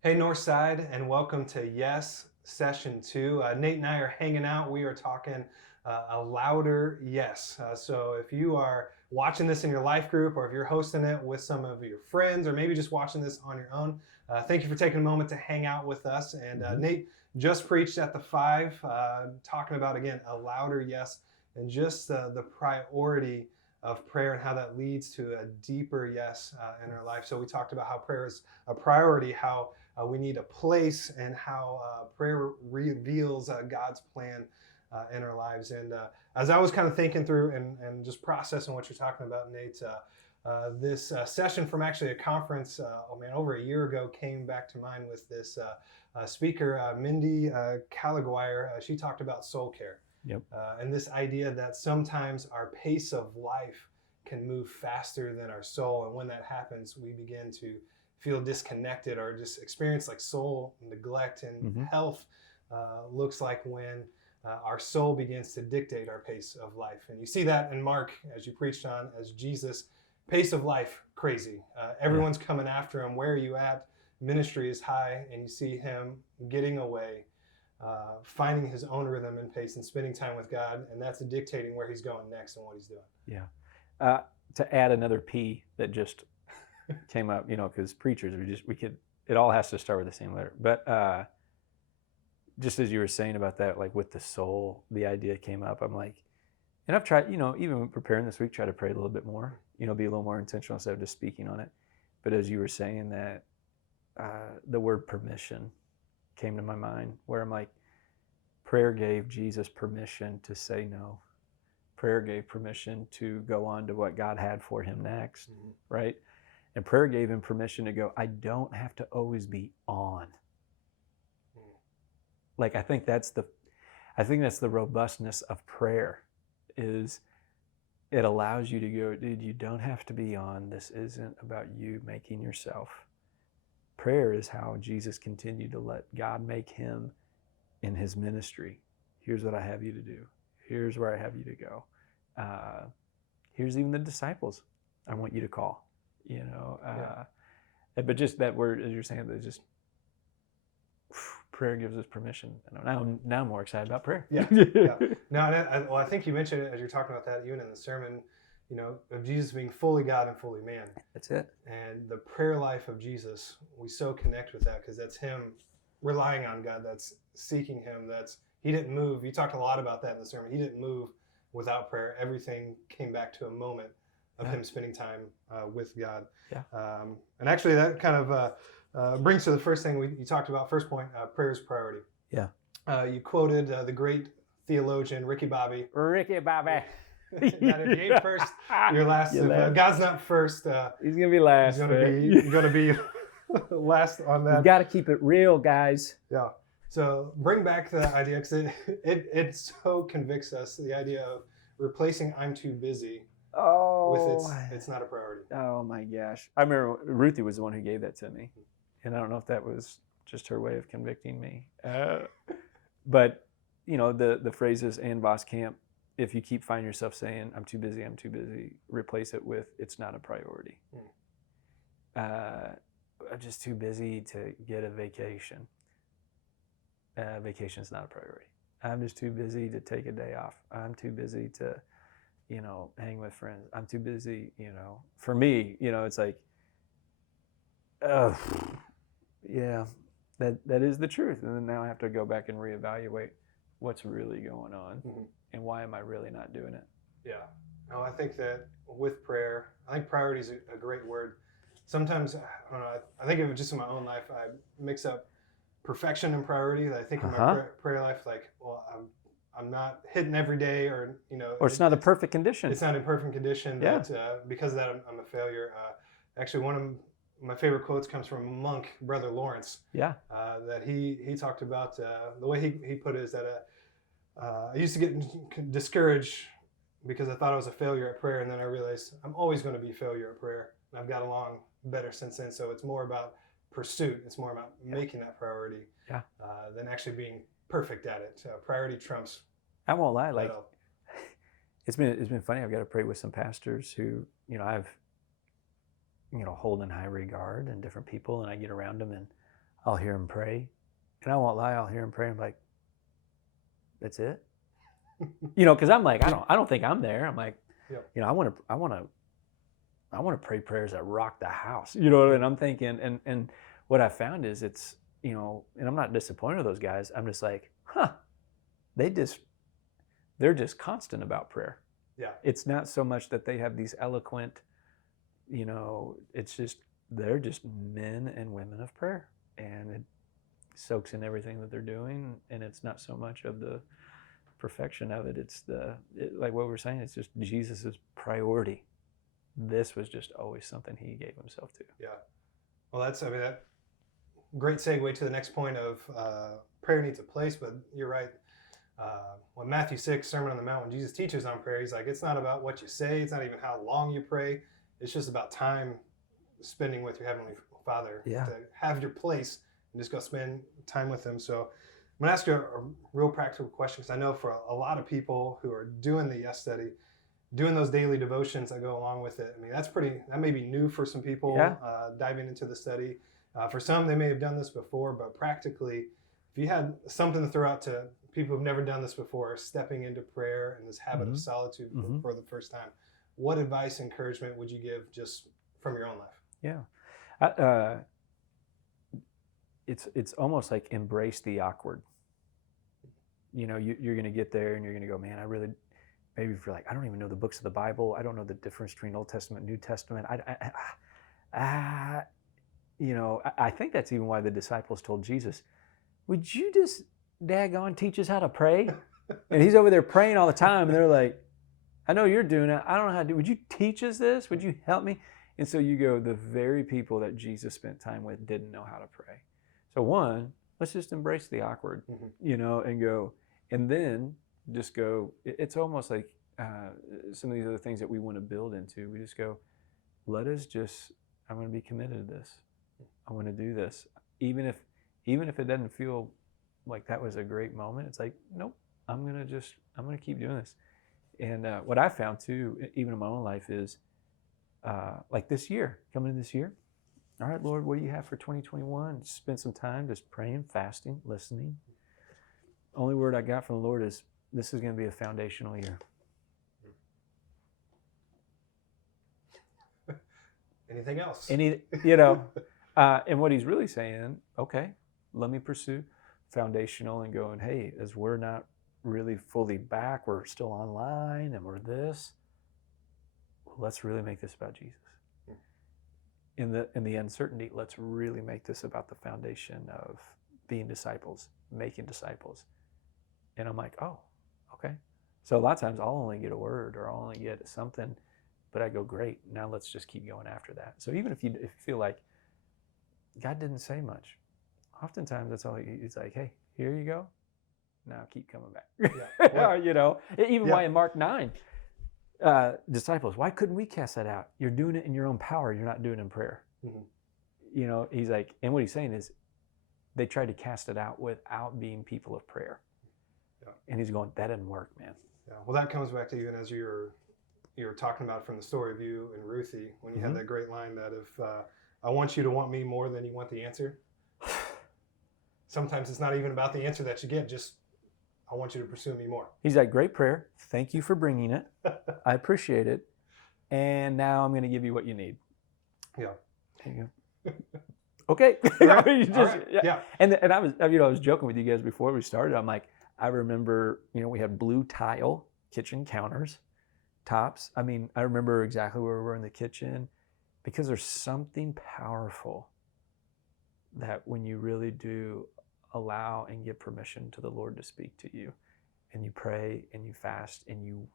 Hey Northside, and welcome to Yes Session 2. Nate and I are hanging out. We are talking a louder yes. So if you are watching this in your life group, or if you're hosting it with some of your friends, or maybe just watching this on your own, thank you for taking a moment to hang out with us. And Nate just preached at the 5, talking about, again, a louder yes, and just the priority of prayer and how that leads to a deeper yes in our life. So we talked about how prayer is a priority, how we need a place, and how prayer reveals God's plan in our lives. And as I was kind of thinking through and just processing what you're talking about, Nate, this session from actually a conference, over a year ago, came back to mind with this speaker, Mindy Caliguire. She talked about soul care. Yep. And this idea that sometimes our pace of life can move faster than our soul. And when that happens, we begin to feel disconnected or just experience like soul neglect. And health looks like when our soul begins to dictate our pace of life. And you see that in Mark, as you preached on, as Jesus, pace of life, crazy. Everyone's coming after him. Where are you at? Ministry is high, and you see him getting away, finding his own rhythm and pace and spending time with God. And that's dictating where he's going next and what he's doing. Yeah. To add another P that just came up, because preachers it all has to start with the same letter. But just as you were saying about that, like with the soul, the idea came up. I'm like, and I've tried, even preparing this week, try to pray a little bit more, be a little more intentional instead of just speaking on it. But as you were saying that, the word permission came to my mind, where I'm like, prayer gave Jesus permission to say no. Prayer gave permission to go on to what God had for him next, right? And prayer gave him permission to go, I don't have to always be on. Like, I think that's the robustness of prayer, is it allows you to go, dude, you don't have to be on. This isn't about you making yourself. Prayer is how Jesus continued to let God make him in his ministry. Here's what I have you to do. Here's where I have you to go. Here's even the disciples I want you to call. But just that word, as you're saying, that just prayer gives us permission. And now I'm more excited about prayer. Yeah. No, I think you mentioned it as you're talking about that, even in the sermon, of Jesus being fully God and fully man. That's it. And the prayer life of Jesus, we so connect with that because that's him relying on God, that's seeking him, he didn't move. You talked a lot about that in the sermon. He didn't move without prayer. Everything came back to a moment of him spending time with God. Yeah. And actually that kind of brings to the first thing you talked about, first point, prayer is priority. Yeah. You quoted the great theologian Ricky Bobby. That if you ain't first, you're last. If God's not first, he's gonna be last. He's gonna be last on that. You got to keep it real, guys. Yeah. So bring back the idea, because it so convicts us, the idea of replacing "I'm too busy" with it's not a priority. Oh my gosh! I remember Ruthie was the one who gave that to me, and I don't know if that was just her way of convicting me. But the phrases Ann Voskamp, if you keep finding yourself saying I'm too busy, replace it with it's not a priority. I'm just too busy to get a vacation. Vacation is not a priority. I'm just too busy to take a day off. I'm too busy to, hang with friends. I'm too busy, For me, it's like, yeah, that is the truth. And then now I have to go back and reevaluate what's really going on and why am I really not doing it? Yeah. No, I think that with prayer, I think priority is a great word. Sometimes, I don't know, I think of it just in my own life, I mix up perfection and priority. I think in my prayer life, like, well, I'm not hitting every day, or it's not a perfect condition. It's not in perfect condition. Yeah. That because of that, I'm a failure. Actually, one of my favorite quotes comes from a monk, Brother Lawrence. Yeah. That he talked about, the way he put it is that I used to get discouraged because I thought I was a failure at prayer, and then I realized I'm always going to be a failure at prayer. And I've got along better since then. So it's more about pursuit. It's more about making that priority than actually being perfect at it. Priority trumps. I won't lie. Like, it's been funny. I've got to pray with some pastors who I've hold in high regard, and different people, and I get around them, and I'll hear him pray, and I won't lie, I'll hear him pray. I'm like, that's it, because I'm like, I don't think I'm there. I'm like, Yep. I want to pray prayers that rock the house. And I'm thinking, and what I found is it's, and I'm not disappointed with those guys. I'm just like, they're just constant about prayer. Yeah. It's not so much that they have these eloquent, it's just, they're just men and women of prayer, and it soaks in everything that they're doing. And it's not so much of the perfection of it. It's like what we're saying, it's just Jesus's priority. This was just always something he gave himself to. Yeah. Well, that great segue to the next point of prayer needs a place, but you're right. When Matthew 6, Sermon on the Mount, when Jesus teaches on prayer, he's like, it's not about what you say. It's not even how long you pray. It's just about time spending with your Heavenly Father. Yeah. To have your place and just go spend time with him. So I'm going to ask you a real practical question, because I know for a lot of people who are doing the Yes Study, doing those daily devotions that go along with it, I mean, that may be new for some people. Yeah. Diving into the study. For some, they may have done this before, but practically, if you had something to throw out to people who've never done this before, stepping into prayer and this habit of solitude for the first time, what advice, encouragement would you give just from your own life? Yeah. It's almost like embrace the awkward. You're going to get there and you're going to go, man, maybe if you're like, I don't even know the books of the Bible. I don't know the difference between Old Testament, New Testament. I think that's even why the disciples told Jesus, would you just daggone teach us how to pray? And he's over there praying all the time. And they're like, I know you're doing it. I don't know how to do it. Would you teach us this? Would you help me? And so you go, the very people that Jesus spent time with didn't know how to pray. So one, let's just embrace the awkward, and go, and then just go. It's almost like some of these other things that we want to build into. We just go, I'm going to be committed to this. I want to do this. Even if it doesn't feel like that was a great moment, it's like, nope, I'm going to keep doing this. And what I found too, even in my own life, is like this year, coming in this year, all right, Lord, what do you have for 2021? Spend some time just praying, fasting, listening. Only word I got from the Lord is, this is going to be a foundational year. Anything else? And what he's really saying, okay, let me pursue foundational, and going, hey, as we're not really fully back, we're still online and we're this, well, let's really make this about Jesus. In the uncertainty, let's really make this about the foundation of being disciples, making disciples. And I'm like, oh, okay. So a lot of times I'll only get a word or I'll only get something, but I go, great, now let's just keep going after that. So even if you feel like God didn't say much, oftentimes that's all it's like, hey, here you go. Now keep coming back. Yeah. Even why in Mark 9, disciples, why couldn't we cast that out? You're doing it in your own power. You're not doing it in prayer. Mm-hmm. He's like, and what he's saying is they tried to cast it out without being people of prayer. Yeah. And he's going, that didn't work, man. Yeah. Well, that comes back to even as you were talking about from the story of you and Ruthie, when you had that great line that if I want you to want me more than you want the answer. Sometimes it's not even about the answer that you get, just I want you to pursue me more. He's like, great prayer. Thank you for bringing it. I appreciate it. And now I'm going to give you what you need. Yeah. There you go. Okay. Right. Yeah. And I was joking with you guys before we started. I'm like, I remember, we had blue tile kitchen counters, tops. I mean, I remember exactly where we were in the kitchen, because there's something powerful that when you really do allow and give permission to the Lord to speak to you, and you pray and you fast and you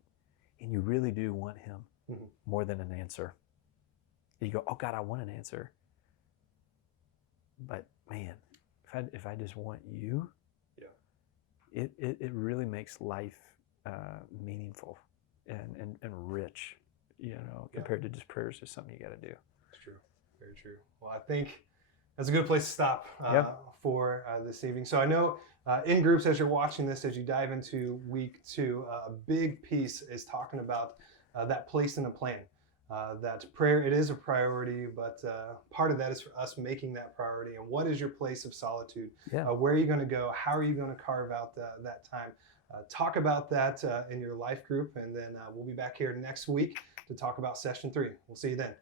really do want him more than an answer. You go, oh God, I want an answer. But man, if I just want you, it really makes life meaningful and rich, compared to just prayers is something you got to do. That's true. Very true. Well, I think that's a good place to stop for this evening. So I know in groups, as you're watching this, as you dive into week 2, a big piece is talking about that place and a plan. that prayer, it is a priority, but part of that is for us making that priority. And what is your place of solitude? Yeah. Where are you going to go? How are you going to carve out that time? Talk about that in your life group, and then we'll be back here next week to talk about session 3. We'll see you then.